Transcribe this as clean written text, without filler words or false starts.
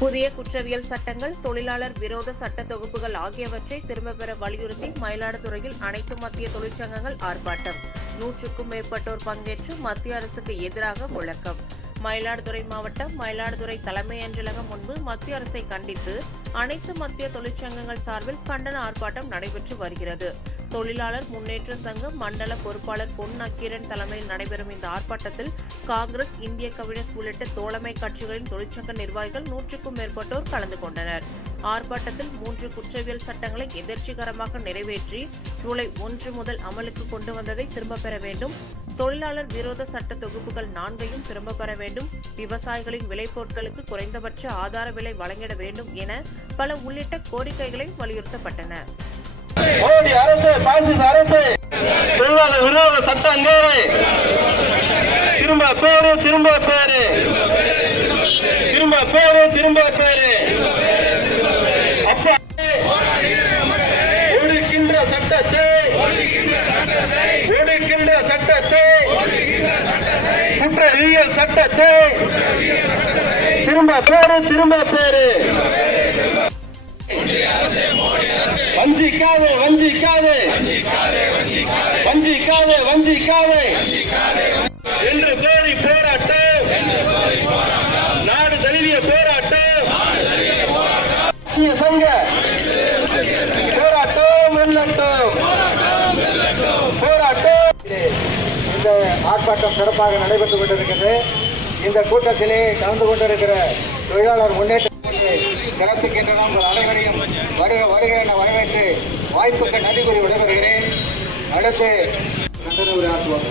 புதிய குற்றவியல் சட்டங்கள், தொழிலாளர் விரோத சட்ட தொகுப்புகள் ஆகியவற்றை திரும்பப் பெற வலியுறுத்தி மயிலாடுதுறையில் அனைத்து மத்திய தொழிற்சங்கங்கள் ஆர்ப்பாட்டம். 100க்கும் மேற்பட்டோர் பங்கேற்று மத்திய அரசுக்கு எதிராக முழக்கம். மயிலாடுதுறை மாவட்டம் மயிலாடுதுறை தலைமை அஞ்சலகம் முன்பு மத்திய அரசை கண்டித்து அனைத்து மத்திய தொழிற்சங்கங்கள் சார்பில் கண்டன ஆர்ப்பாட்டம் நடைபெற்று வருகிறது. தொழிலாளர் முன்னேற்ற சங்கம் மண்டல பொறுப்பாளர் பொன் நக்கீரன் தலைமையில் நடைபெறும் இந்த ஆர்ப்பாட்டத்தில் காங்கிரஸ், இந்திய கம்யூனிஸ்ட் உள்ளிட்ட தோழமை கட்சிகளின் தொழிற்சங்க நிர்வாகிகள் 100க்கும் மேற்பட்டோர் கலந்து கொண்டனர். ஆர்ப்பாட்டத்தில் 3 குற்றவியல் சட்டங்களை எதிர்ச்சிகரமாக நிறைவேற்றி ஜூலை 1 முதல் அமலுக்கு கொண்டு வந்ததை திரும்பப் பெற வேண்டும். தொழிலாளர் விரோத சட்ட தொகுப்புகள் 4ஐயும் திரும்பப் பெற வேண்டும். விவசாயிகளின் விளைபொருட்களுக்கு குறைந்தபட்ச ஆதார விலை வழங்கிட வேண்டும் என பல உள்ளிட்ட கோரிக்கைகளை வலியுறுத்தப்பட்டன. மோடி அரசு, பாசிச அரசு, தொழிலாளர் விரோத சட்டங்களை திரும்ப பேரு, திரும்ப பேரு, திரும்ப பேரு, திரும்ப பேரு. அப்பா ஒழிக்கின்ற சட்டத்தை, ஒழிக்கின்ற சட்டத்தை, குற்றவியல் சட்டத்தை திரும்ப பேரு, திரும்ப பேரு. வஞ்சிக்காதே, வஞ்சிக்காதே, வஞ்சிக்காதே, வஞ்சிக்காதே என்று கோரி போராட்டம், நாடு தழுவிய போராட்டம், சங்க போராட்டம் வெல்லட்டும், போராட்டம். இந்த ஆர்ப்பாட்டம் சிறப்பாக நடைபெற்றுக் கொண்டிருக்கிறது. இந்த கூட்டத்திலே கலந்து கொண்டிருக்கிற தொழிலாளர் முன்னேற்ற கலத்துக்கின்ற உங்கள் அனைவரையும் வருக வருக என வரவேற்று வாய்ப்புக்கு நன்றி கூறி விடைபெறுகிறேன். அடுத்து கண்டன உரை ஆற்றுவோம்.